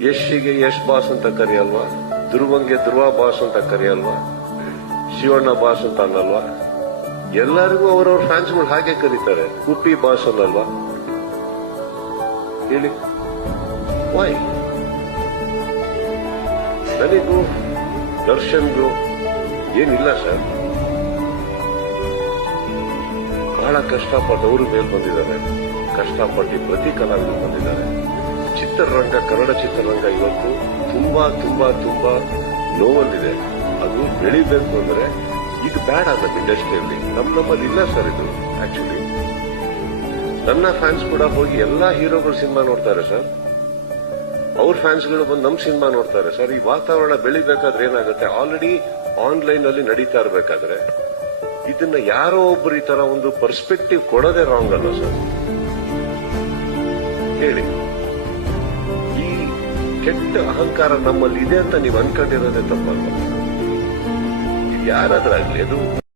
ಯಶ್ಗೆ Yash boss ಅಂತ ಕರೆಯಲ್ವಾ? ಧ್ರುವಂಗೆ ಧ್ರುವ boss ಅಂತ ಕರೆಯಲ್ವಾ? Shivanna boss ಅಂತ ಅನ್ನಲ್ವಾ ಎಲ್ಲರಿಗೂ ಅವರವ್ರ ಫ್ಯಾನ್ಸ್ಗಳು ಹಾಗೆ ಕರೀತಾರೆ. ಕುಪ್ಪಿ ಬಾಸ್ ಅನ್ನಲ್ವಾ? ಹೇಳಿ. ವೈ ನನಗೂ, ದರ್ಶನ್ಗೂ ಏನಿಲ್ಲ ಸರ್. ಬಹಳ ಕಷ್ಟಪಟ್ಟು, ಅವರು ಮೇಲ್ ಬಂದಿದ್ದಾರೆ ಕಷ್ಟಪಟ್ಟು ಪ್ರತಿ ಕಲಾವಿದರು ಬಂದಿದ್ದಾರೆ. ಚಿತ್ರರಂಗ, ಕನ್ನಡ ಚಿತ್ರರಂಗ ಇವತ್ತು ತುಂಬಾ ತುಂಬಾ ತುಂಬಾ ನೋವಲ್ಲಿದೆ. ಅದು ಬೆಳಿಬೇಕು ಅಂದ್ರೆ ಇದು ಬ್ಯಾಡ್ ಆದ ಇಂಡಸ್ಟ್ರಿಯಲ್ಲಿ. ನಮ್ ನಮ್ಮಲ್ಲಿ ಇಲ್ಲ ಸರ್ ಇದು ಆಕ್ಚುಲಿ ನನ್ನ ಫ್ಯಾನ್ಸ್ ಕೂಡ ಹೋಗಿ ಎಲ್ಲಾ ಹೀರೋಗಳು ಸಿನಿಮಾ ನೋಡ್ತಾರೆ ಸರ್. ಅವ್ರ ಫ್ಯಾನ್ಸ್ಗಳು ಬಂದು ನಮ್ ಸಿನಿಮಾ ನೋಡ್ತಾರೆ ಸರ್. ಈ ವಾತಾವರಣ ಬೆಳಿಬೇಕಾದ್ರೆ ಏನಾಗುತ್ತೆ? ಆಲ್ರೆಡಿ ಆನ್ಲೈನ್ ಅಲ್ಲಿ ನಡೀತಾ ಇರಬೇಕಾದ್ರೆ ಇದನ್ನ ಯಾರೋ ಒಬ್ರು ಈ ತರ ಒಂದು ಪರ್ಸ್ಪೆಕ್ಟಿವ್ ಕೊಡೋದೇ ರಾಂಗ್ ಅಲ್ಲ ಸರ್? ಹೇಳಿ. ಕೆಟ್ಟ ಅಹಂಕಾರ ನಮ್ಮಲ್ಲಿ ಇದೆ ಅಂತ ನೀವು ಅನ್ಕೊಂಡಿರೋದೇ ತಪ್ಪಲ್ಲ ಯಾರಾದ್ರಾಗ್ಲಿ ಅದು